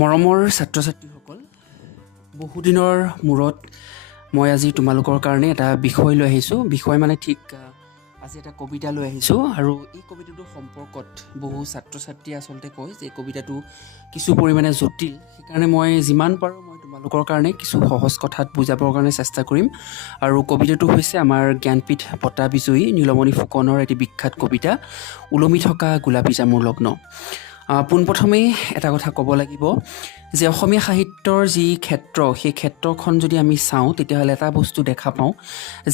মৰমৰ ছাত্ৰ-ছাত্ৰীসকল, বহুদিনৰ মূৰত মই আজি তোমালোকৰ কাৰণে এটা বিষয় লৈ আহিছোঁ। বিষয় মানে ঠিক আজি এটা কবিতা লৈ আহিছোঁ আৰু এই কবিতাটোৰ সম্পৰ্কত বহু ছাত্ৰ-ছাত্ৰীয়ে আচলতে কয় যে কবিতাটো কিছু পৰিমাণে জটিল। সেইকাৰণে মই যিমান পাৰোঁ মই তোমালোকৰ কাৰণে কিছু সহজ কথাত বুজাবৰ কাৰণে চেষ্টা কৰিম। আৰু কবিতাটো হৈছে আমাৰ জ্ঞানপীঠ বঁটা বিজয়ী নীলমণি ফুকনৰ এটি বিখ্যাত কবিতা, ওলমি থকা গোলাপী জামুৰ লগ্ন। পোনপ্ৰথমেই এটা কথা ক'ব লাগিব যে অসমীয়া সাহিত্যৰ যি ক্ষেত্ৰ, সেই ক্ষেত্ৰখন যদি আমি চাওঁ তেতিয়াহ'লে এটা বস্তু দেখা পাওঁ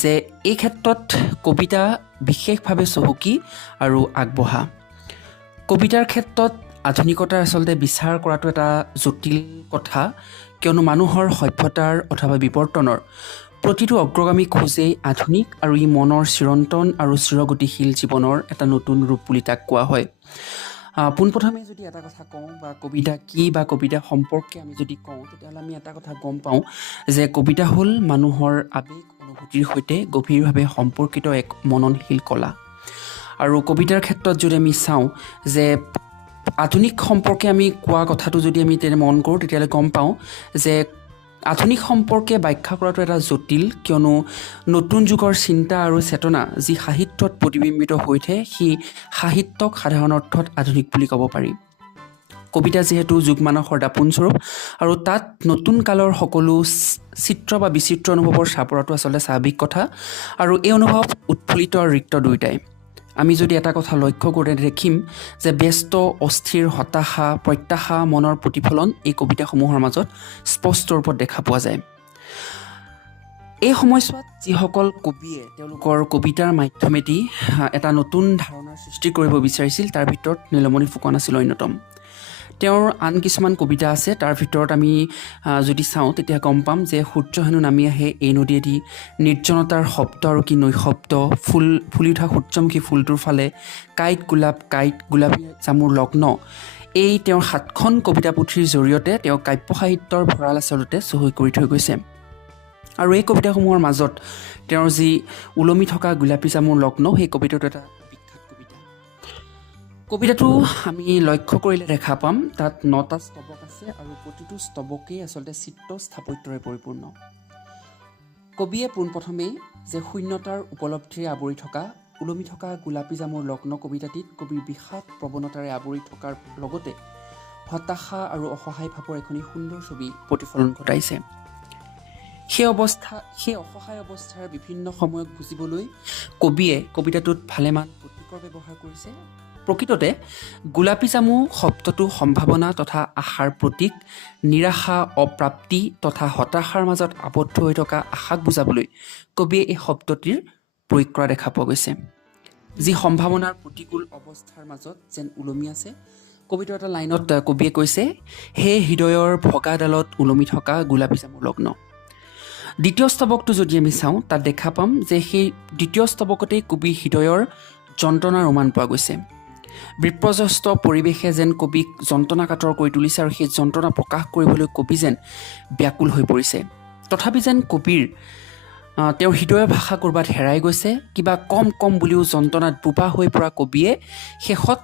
যে এই ক্ষেত্ৰত কবিতা বিশেষভাৱে চহকী আৰু আগবঢ়া। কবিতাৰ ক্ষেত্ৰত আধুনিকতাৰ আচলতে বিচাৰ কৰাটো এটা জটিল কথা, কিয়নো মানুহৰ সভ্যতাৰ অথবা বিৱৰ্তনৰ প্ৰতিটো অগ্ৰগামী খোজেই আধুনিক আৰু ই মনৰ চিৰন্তন আৰু চিৰগতিশীল জীৱনৰ এটা নতুন ৰূপ বুলি তাক কোৱা হয়। পোনপ্ৰথমে যদি এটা কথা কওঁ বা কবিতা কি বা কবিতা সম্পৰ্কে আমি যদি কওঁ তেতিয়াহ'লে আমি এটা কথা গম পাওঁ যে কবিতা হ'ল মানুহৰ আৱেগ অনুভূতিৰ সৈতে গভীৰভাৱে সম্পৰ্কিত এক মননশীল কলা। আৰু কবিতাৰ ক্ষেত্ৰত যদি আমি চাওঁ যে আধুনিক সম্পৰ্কে আমি কোৱা কথাটো যদি আমি তেনে মন কৰোঁ তেতিয়াহ'লে গম পাওঁ যে আধুনিক সম্পৰ্কে ব্যাখ্যা কৰাটো এটা জটিল, কিয়নো নতুন যুগৰ চিন্তা আৰু চেতনা যি সাহিত্যত প্ৰতিবিম্বিত হৈ উঠে সেই সাহিত্যক সাধাৰণ অৰ্থত আধুনিক বুলি ক'ব পাৰি। কবিতা যিহেতু যুগ মানসৰ দাপোনস্বৰূপ আৰু তাত নতুন কালৰ সকলো চিত্ৰ বা বিচিত্ৰ অনুভৱৰ চাপ পৰাটো আচলতে স্বাভাৱিক কথা, আৰু এই অনুভৱ উৎফুল্লিত আৰু ৰিক্ত দুয়োটাই। আমি যদি এটা কথা লক্ষ্য কৰোঁ দেখিম যে ব্যস্ত, অস্থিৰ, হতাশা, প্ৰত্যাশা মনৰ প্ৰতিফলন এই কবিতাসমূহৰ মাজত স্পষ্ট ৰূপত দেখা পোৱা যায়। এই সময়ছোৱাত যিসকল কবিয়ে তেওঁলোকৰ কবিতাৰ মাধ্যমেদি এটা নতুন ধাৰণাৰ সৃষ্টি কৰিব বিচাৰিছিল তাৰ ভিতৰত নীলমণি ফুকন আছিল অন্যতম। তেওঁৰ আন কিছুমান কবিতা আছে, তাৰ ভিতৰত আমি যদি চাওঁ তেতিয়া গম পাম যে সূৰ্য হেনো নামি আহে এই নদীয়েদি, নিৰ্জনতাৰ শব্দ আৰু কি নৈশব্দ, ফুলি উঠা সূৰ্যমুখী ফুলটোৰ ফালে, কাঁইট গোলাপী জামুৰ লগ্ন। এই তেওঁৰ 7খন কবিতা পুথিৰ জৰিয়তে তেওঁ কাব্য সাহিত্যৰ ভঁৰাল আচলতে চহী কৰি থৈ গৈছে। আৰু এই কবিতাসমূহৰ মাজত তেওঁৰ যি ওলমি থকা গোলাপী জামুৰ লগ্ন, সেই কবিতাটো এটা বিখ্যাত কবিতা। কবিতাটো আমি লক্ষ্য কৰিলে দেখা পাম তাত 9টা স্তৱক আছে আৰু প্ৰতিটো স্তৱকেই আচলতে চিত্ৰ স্থাপত্যৰে পৰিপূৰ্ণ। কবিয়ে পোনপ্ৰথমেই যে শূন্যতাৰ উপলব্ধিৰে আৱৰি থকা ওলমি থকা গোলাপী জামুৰ লগ্ন কবিতাটিত কবিৰ বিষাদ প্ৰৱণতাৰে আৱৰি থকাৰ লগতে হতাশা আৰু অসহায় ভাৱৰ এখনি সুন্দৰ ছবি প্ৰতিফলন ঘটাইছে। সেই অসহায় অৱস্থাৰ বিভিন্ন সময়ক বুজিবলৈ কবিয়ে কবিতাটোত ভালেমান প্ৰতীকৰ ব্যৱহাৰ কৰিছে। প্ৰকৃততে গোলাপী জামু শব্দটো সম্ভাৱনা তথা আশাৰ প্ৰতীক, নিৰাশা, অপ্ৰাপ্তি তথা হতাশাৰ মাজত আবদ্ধ হৈ থকা আশাক বুজাবলৈ কবিয়ে এই শব্দটিৰ প্ৰয়োগ কৰা দেখা পোৱা গৈছে। যি সম্ভাৱনাৰ প্ৰতিকূল অৱস্থাৰ মাজত যেন ওলমি আছে। কবিতাৰ এটা লাইনত কবিয়ে কৈছে, হে হৃদয়ৰ ভগাডালত ওলমি থকা গোলাপী জামুৰ লগ্ন। দ্বিতীয় স্তৱকটো যদি আমি চাওঁ তাত দেখা পাম যে সেই দ্বিতীয় স্তৱকতেই কবিৰ হৃদয়ৰ যন্ত্ৰণাৰ উমান পোৱা গৈছে। বিপৰ্যস্ত পৰিৱেশে যেন কবিক যন্ত্ৰণাকাতৰ কৰি তুলিছে আৰু সেই যন্ত্ৰণা প্ৰকাশ কৰিবলৈ কবি যেন ব্যাকুল হৈ পৰিছে। তথাপি যেন কবিৰ তেওঁৰ হৃদয়ৰ ভাষা ক'ৰবাত হেৰাই গৈছে, কিবা কম বুলিও যন্ত্ৰণাত বোবা হৈ পৰা কবিয়ে শেষত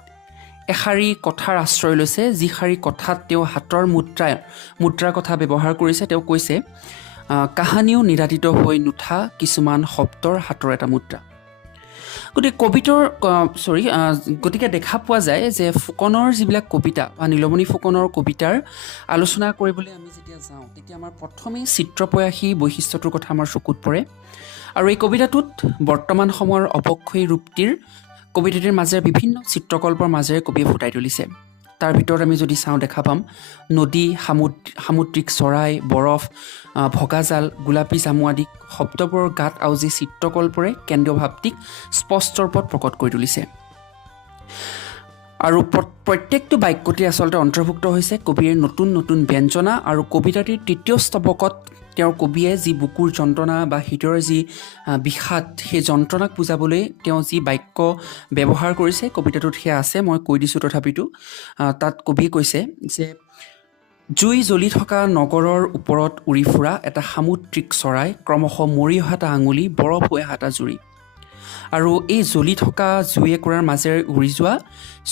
এশাৰী কথাৰ আশ্ৰয় লৈছে, যি শাৰী কথাত তেওঁ হাতৰ মুদ্ৰাৰ কথা ব্যৱহাৰ কৰিছে। তেওঁ কৈছে, কাহানিও নিৰাদিত হৈ নুঠা কিছুমান শব্দৰ হাতৰ এটা মুদ্ৰা। গতিকে দেখা পোৱা যায় যে ফুকনৰ যিবিলাক কবিতা বা নীলমণি ফুকনৰ কবিতাৰ আলোচনা কৰিবলৈ আমি যেতিয়া যাওঁ তেতিয়া আমাৰ প্ৰথমেই চিত্ৰপয়াসী বৈশিষ্ট্যটোৰ কথা আমাৰ চকুত পৰে। আৰু এই কবিতাটোত বৰ্তমান সময়ৰ অৱক্ষয়ী ৰূপটিৰ কবিতাটিৰ মাজেৰে বিভিন্ন চিত্ৰকল্পৰ মাজেৰে কবিয়ে ফুটাই তুলিছে। তাৰ ভিতৰত আমি যদি চাওঁ দেখা পাম নদী, সামুদ্ৰিক চৰাই, বৰফ, ভগাজাল, গোলাপী জামু আদি শব্দবোৰৰ গাত আউজি চিত্ৰকল্পৰে কেন্দ্ৰীয় ভাৱটিক স্পষ্ট ৰূপত প্ৰকট কৰি তুলিছে। আৰু প্ৰত্যেকটো বাক্যতে আচলতে অন্তৰ্ভুক্ত হৈছে কবিৰ নতুন ব্যঞ্জনা। আৰু কবিতাটিৰ তৃতীয় স্তৱকত তেওঁৰ কবিয়ে যি বুকুৰ যন্ত্ৰণা বা হৃদয়ৰ যি বিষাদ, সেই যন্ত্ৰণাক বুজাবলৈ তেওঁ যি বাক্য ব্যৱহাৰ কৰিছে কবিতাটোত সেয়া আছে, মই কৈ দিছোঁ তথাপিতো। তাত কবিয়ে কৈছে যে জুই জ্বলি থকা নগৰৰ ওপৰত উৰি ফুৰা এটা সামুদ্ৰিক চৰাই, ক্ৰমশ মৰি অহা এটা আঙুলি, বৰফ হৈ অহা এটা জুৰি। আৰু এই জ্বলি থকা জুই একুৰাৰ মাজেৰে উৰি যোৱা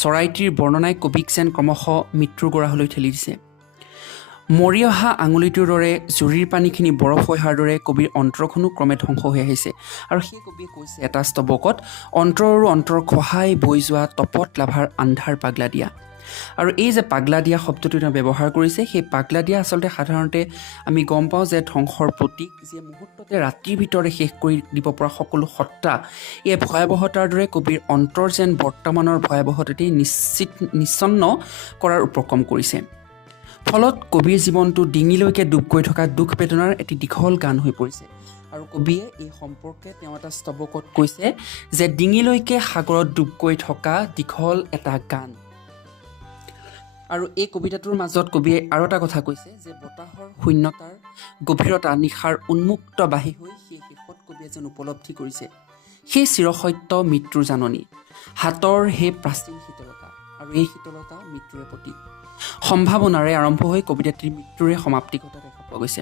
চৰাইটিৰ বৰ্ণনাই কবিক যেন ক্ৰমশ মৃত্যুৰ গৰাহলৈ ঠেলি দিছে। মৰি অহা আঙুলিটোৰ দৰে জুৰিৰ পানীখিনি বৰফ হৈ অহাৰ দৰে কবিৰ অন্তৰখনো ক্ৰমে ধ্বংস হৈ আহিছে। আৰু সেই কবিয়ে কৈছে এটা স্তৱকত, অন্তৰৰো অন্তৰ খহাই বৈ যোৱা তপত লাভাৰ আন্ধাৰ পাগলা দিয়া। আৰু এই যে পাগলা দিয়া শব্দটো তেওঁ ব্যৱহাৰ কৰিছে, সেই পাগলা দিয়া আচলতে সাধাৰণতে আমি গম পাওঁ যে ধ্বংসৰ প্ৰতীক, যিয়ে মুহূৰ্ততে ৰাতিৰ ভিতৰতে শেষ কৰি দিব পৰা সকলো সত্তা। এই ভয়াৱহতাৰ দৰে কবিৰ অন্তৰ যেন বৰ্তমানৰ ভয়াৱহতাতেই নিচ্ছন্ন কৰাৰ উপক্ৰম কৰিছে। ফলত কবিৰ জীৱনটো ডিঙিলৈকে ডুব গৈ থকা দুখ বেদনাৰ এটি দীঘল গান হৈ পৰিছে। আৰু কবিয়ে এই সম্পৰ্কে তেওঁ এটা স্তৱকত কৈছে যে ডিঙিলৈকে সাগৰত ডুব গৈ থকা দীঘল এটা গান। আৰু এই কবিতাটোৰ মাজত কবিয়ে আৰু এটা কথা কৈছে যে বতাহৰ শূন্যতাৰ গভীৰতা নিশাৰ উন্মুক্ত বাহি হৈ সেই শেষত কবিয়ে যেন উপলব্ধি কৰিছে সেই চিৰসত্য মৃত্যুৰ জাননী, হাতৰ সেই প্ৰাচীন শীতলতা। আৰু এই শীতলতা মৃত্যুৰে প্ৰতীক। সম্ভাৱনাৰে আৰম্ভ হৈ কবিতাটিৰ মৃত্যুৰে সমাপ্তি ঘটা দেখা পোৱা গৈছে।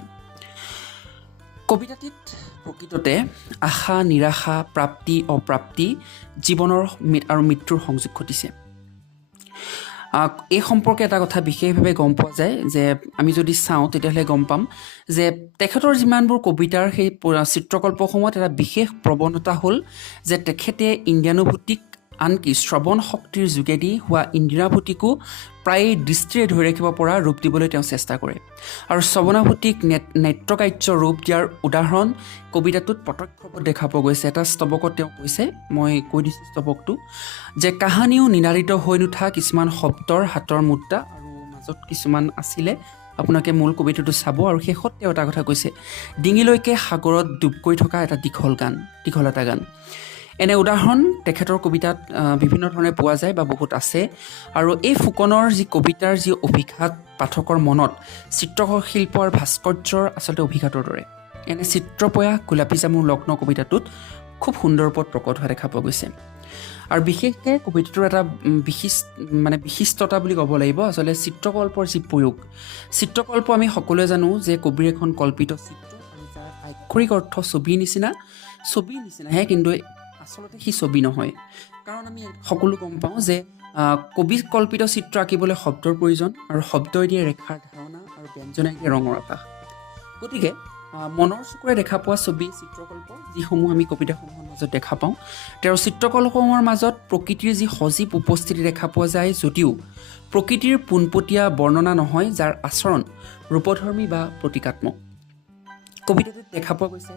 কবিতাটিত প্ৰকৃততে আশা, নিৰাশা, প্ৰাপ্তি, অপ্ৰাপ্তি, জীৱনৰ আৰু মৃত্যুৰ সংযোগ ঘটিছে। এই সম্পৰ্কে এটা কথা বিশেষভাৱে গম পোৱা যায় যে আমি যদি চাওঁ তেতিয়াহ'লে গম পাম যে তেখেতৰ যিমানবোৰ কবিতাৰ সেই চিত্ৰকল্পসমূহত এটা বিশেষ প্ৰৱণতা হ'ল যে তেখেতে ইন্দ্ৰিয়ানুভূতিক, আনকি শ্ৰৱণ শক্তিৰ যোগেদি হোৱা ইন্দ্ৰিয়াভূতিকো প্ৰায় দৃষ্টিৰে ধৰি ৰাখিব পৰা ৰূপ দিবলৈ তেওঁ চেষ্টা কৰে। আৰু শ্ৰৱণাভূতিক নেত্ৰকাৰ্য ৰূপ দিয়াৰ উদাহৰণ কবিতাটোত প্ৰত্যক্ষভাৱে দেখা পোৱা গৈছে। এটা স্তৱকত তেওঁ কৈছে, মই কৈ দিছোঁ স্তৱকটো, যে কাহানিও নিনাদিত হৈ নুঠা কিছুমান শব্দৰ হাতৰ মুদ্ৰা, আৰু মাজত কিছুমান আছিলে, আপোনালোকে মূল কবিতাটো চাব। আৰু শেষত তেওঁ এটা কথা কৈছে, ডিঙিলৈকে সাগৰত ডুব গৈ থকা এটা দীঘল এটা গান। এনে উদাহৰণ তেখেতৰ কবিতাত বিভিন্ন ধৰণে পোৱা যায় বা বহুত আছে। আৰু এই ফুকনৰ যি কবিতাৰ যি অভিঘাত পাঠকৰ মনত চিত্ৰশিল্প আৰু ভাস্কৰ্যৰ আচলতে অভিঘাতৰ দৰে। এনে চিত্ৰপয়া গোলাপী জামুৰ লগ্ন কবিতাটোত খুব সুন্দৰ ওপৰত প্ৰকট হোৱা দেখা পোৱা গৈছে। আৰু বিশেষকৈ কবিতাটোৰ এটা বিশিষ্টতা বুলি ক'ব লাগিব আচলতে চিত্ৰকল্পৰ যি প্ৰয়োগ। চিত্ৰকল্প আমি সকলোৱে জানো যে কবিৰ এখন কল্পিত চিত্ৰ, আৰু যাৰ আক্ষৰিক অৰ্থ ছবিৰ নিচিনাহে, কিন্তু আচলতে সি ছবি নহয়। কাৰণ আমি সকলো গম পাওঁ যে কবি কল্পিত চিত্ৰ আঁকিবলৈ শব্দৰ প্ৰয়োজন, আৰু শব্দই দিয়ে ৰেখাৰ ধাৰণা, আৰু ব্যঞ্জনাই দিয়ে ৰঙৰ আভাস। গতিকে মনৰ চকুৰে দেখা পোৱা ছবি চিত্ৰকল্প, যিসমূহ আমি কবিতাসমূহৰ মাজত দেখা পাওঁ, তেওঁৰ চিত্ৰকল্পসমূহৰ মাজত প্ৰকৃতিৰ যি সজীৱ উপস্থিতি দেখা পোৱা যায়, যদিও প্ৰকৃতিৰ পোনপটীয়া বৰ্ণনা নহয়, যাৰ আচৰণ ৰূপধৰ্মী বা প্ৰতীকাত্মক। কবিতাটোত দেখা পোৱা গৈছে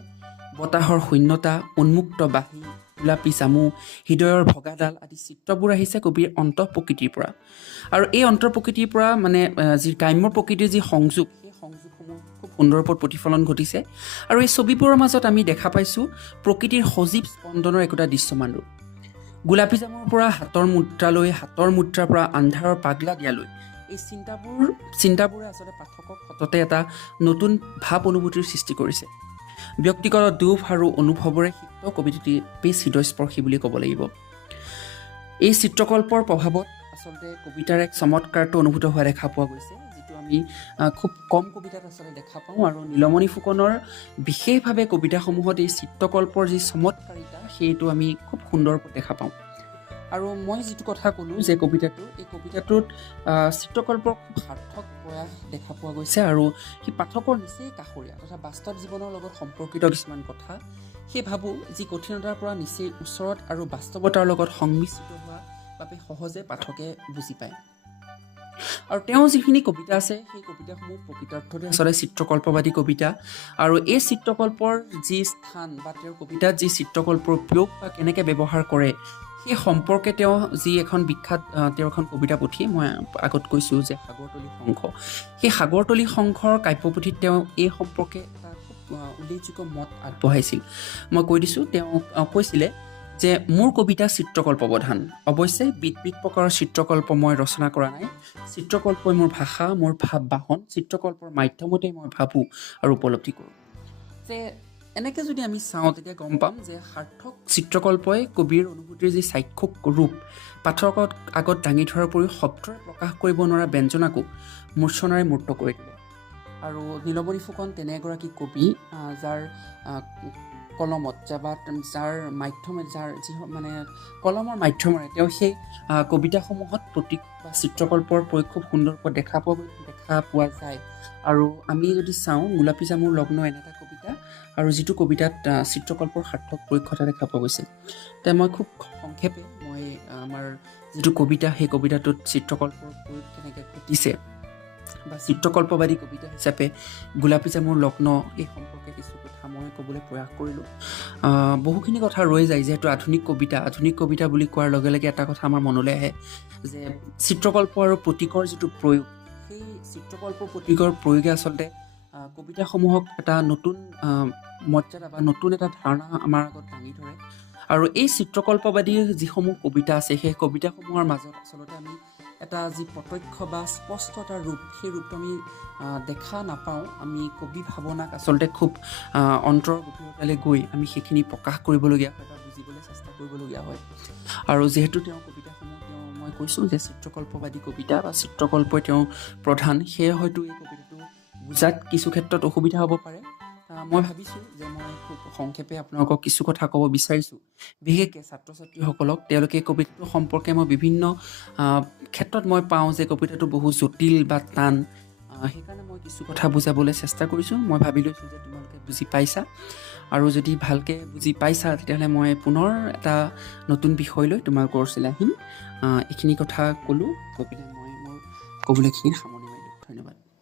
বতাহৰ শূন্যতা, উন্মুক্ত বাঁহী, গোলাপী জামু, হৃদয়ৰ ভগাডাল আদি চিত্ৰবোৰ আহিছে কবিৰ অন্তঃ প্ৰকৃতিৰ পৰা। আৰু এই অন্তঃ প্ৰকৃতিৰ পৰা যি গ্ৰাম্য প্ৰকৃতিৰ যি সংযোগ, সেই সংযোগসমূহ খুব সুন্দৰ ওপৰত প্ৰতিফলন ঘটিছে। আৰু এই ছবিবোৰৰ মাজত আমি দেখা পাইছোঁ প্ৰকৃতিৰ সজীৱ স্পন্দনৰ একোটা দৃশ্যমান ৰূপ। গোলাপী জামুৰ পৰা হাতৰ মুদ্ৰালৈ, হাতৰ মুদ্ৰাৰ পৰা আন্ধাৰৰ পাগলা দিয়ালৈ, এই চিন্তাবোৰে আচলতে পাঠকক সততে এটা নতুন ভাৱ অনুভূতিৰ সৃষ্টি কৰিছে। ব্যক্তিগত দুখ আৰু অনুভৱৰে সিক্ত কবিতাটি বেছ হৃদয়স্পৰ্শী বুলি ক'ব লাগিব। এই চিত্ৰকল্পৰ প্ৰভাৱত আচলতে কবিতাৰ এক চমৎকাৰটো অনুভূত হোৱা দেখা পোৱা গৈছে, যিটো আমি খুব কম কবিতাত আচলতে দেখা পাওঁ। আৰু নীলমণি ফুকনৰ বিশেষভাৱে কবিতাসমূহত এই চিত্ৰকল্পৰ যি চমৎকাৰিতা, সেইটো আমি খুব সুন্দৰকৈ দেখা পাওঁ। আৰু মই যিটো কথা ক'লোঁ যে এই কবিতাটোত চিত্ৰকল্পৰ খুব সাৰ্থক প্ৰয়াস দেখা পোৱা গৈছে, আৰু সেই পাঠকৰ নিচেই কাষৰীয়া তথা বাস্তৱ জীৱনৰ লগত সম্পৰ্কিত কিছুমান কথা, সেই ভাবোঁ যি কঠিনতাৰ পৰা নিচেই ওচৰত আৰু বাস্তৱতাৰ লগত সংমিশ্ৰিত হোৱা বাবে সহজে পাঠকে বুজি পায়। আৰু তেওঁ যিখিনি কবিতা আছে, সেই কবিতাসমূহ প্ৰকৃতাৰ্থতে আচলতে চিত্ৰকল্পবাদী কবিতা। আৰু এই চিত্ৰকল্পৰ যি স্থান বা তেওঁৰ কবিতাত যি চিত্ৰকল্পৰ প্ৰয়োগ বা কেনেকৈ ব্যৱহাৰ কৰে, সেই সম্পৰ্কে তেওঁ যি এখন বিখ্যাত তেওঁৰ এখন কবিতা পুথি, মই আগত কৈছোঁ যে সাগৰতলী শংখ, সেই সাগৰতলী শংখৰ কাব্যপুথিত তেওঁ এই সম্পৰ্কে এটা খুব উল্লেখযোগ্য মত আগবঢ়াইছিল। মই কৈ দিছোঁ, তেওঁ কৈছিলে যে মোৰ কবিতা চিত্ৰকল্প প্ৰধান। অৱশ্যে বিধ প্ৰকাৰৰ চিত্ৰকল্প মই ৰচনা কৰা নাই। চিত্ৰকল্পই মোৰ ভাষা, মোৰ ভাৱ বাহন, চিত্ৰকল্পৰ মাধ্যমতেই মই ভাবোঁ আৰু উপলব্ধি কৰোঁ। যে এনেকৈ যদি আমি চাওঁ তেতিয়া গম পাম যে সাৰ্থক চিত্ৰকল্পই কবিৰ অনুভূতিৰ যি চাক্ষুষ ৰূপ পাঠকৰ আগত দাঙি ধৰাৰ উপৰিও শব্দৰে প্ৰকাশ কৰিব নোৱাৰা ব্যঞ্জনাকো মূৰ্ছনাৰে মূৰ্ত কৰি দিলে। আৰু নীলমণি ফুকন তেনে এগৰাকী কবি যাৰ কলমত বা যাৰ কলমৰ মাধ্যমেৰে তেওঁ সেই কবিতাসমূহত প্ৰতীক বা চিত্ৰকল্পৰ প্ৰয়োগ খুব সুন্দৰকৈ দেখা দেখা পোৱা যায়। আৰু আমি যদি চাওঁ গোলাপী জামুৰ লগ্ন এনে এটা কবিতা আৰু যিটো কবিতাত চিত্ৰকল্পৰ সাৰ্থক প্ৰয়োগ ঘটা দেখা পোৱা গৈছে। এতিয়া মই খুব সংক্ষেপে মই আমাৰ যিটো কবিতা সেই কবিতাটোত চিত্ৰকল্পৰ প্ৰয়োগ কেনেকৈ ঘটিছে বা চিত্ৰকল্পবাদী কবিতা হিচাপে গোলাপী জামুৰ লগ্ন এই সম্পৰ্কে কিছু কথা মই ক'বলৈ প্ৰয়াস কৰিলোঁ। বহুখিনি কথা ৰৈ যায়, যিহেতু আধুনিক কবিতা বুলি কোৱাৰ লগে লগে এটা কথা আমাৰ মনলৈ আহে যে চিত্ৰকল্প আৰু প্ৰতীকৰ যিটো প্ৰয়োগ, সেই চিত্ৰকল্প প্ৰতীকৰ প্ৰয়োগে আচলতে কবিতাসমূহক এটা নতুন মৰ্যাদা বা নতুন এটা ধাৰণা আমাৰ আগত দাঙি ধৰে। আৰু এই চিত্ৰকল্পবাদী যিসমূহ কবিতা আছে সেই কবিতাসমূহৰ মাজত আচলতে আমি এটা যি প্ৰত্যক্ষ বা স্পষ্ট এটা ৰূপ, সেই ৰূপটো আমি দেখা নাপাওঁ। আমি কবি ভাৱনাক আচলতে খুব অন্তৰৰ গভীৰতালৈ গৈ আমি সেইখিনি প্ৰকাশ কৰিবলগীয়া হয় বা বুজিবলৈ চেষ্টা কৰিবলগীয়া হয়। আৰু যিহেতু তেওঁৰ কবিতাসমূহ মই কৈছোঁ যে চিত্ৰকল্পবাদী কবিতা বা চিত্ৰকল্পই তেওঁ প্ৰধান, সেয়ে হয়তো এই কবিতাটো বুজাত কিছু ক্ষেত্ৰত অসুবিধা হ'ব পাৰে। মই ভাবিছোঁ যে মই খুব সংক্ষেপে আপোনালোকক কিছু কথা ক'ব বিচাৰিছোঁ, বিশেষকৈ ছাত্ৰ ছাত্ৰীসকলক। তেওঁলোকে এই কবিতাটো সম্পৰ্কে মই বিভিন্ন ক্ষেত্ৰত মই পাওঁ যে কবিতাটো বহু জটিল বা টান। সেইকাৰণে মই কিছু কথা বুজাবলৈ চেষ্টা কৰিছোঁ। মই ভাবি লৈছোঁ যে তোমালোকে বুজি পাইছা, আৰু যদি ভালকৈ বুজি পাইছা তেতিয়াহ'লে মই পুনৰ এটা নতুন বিষয় লৈ তোমালোকৰ ওচৰলৈ আহিম। এইখিনি কথা ক'লোঁ, কৈ পেলাই মই মোৰ ক'বলৈখিনি সামৰণি মাৰিলোঁ। ধন্যবাদ।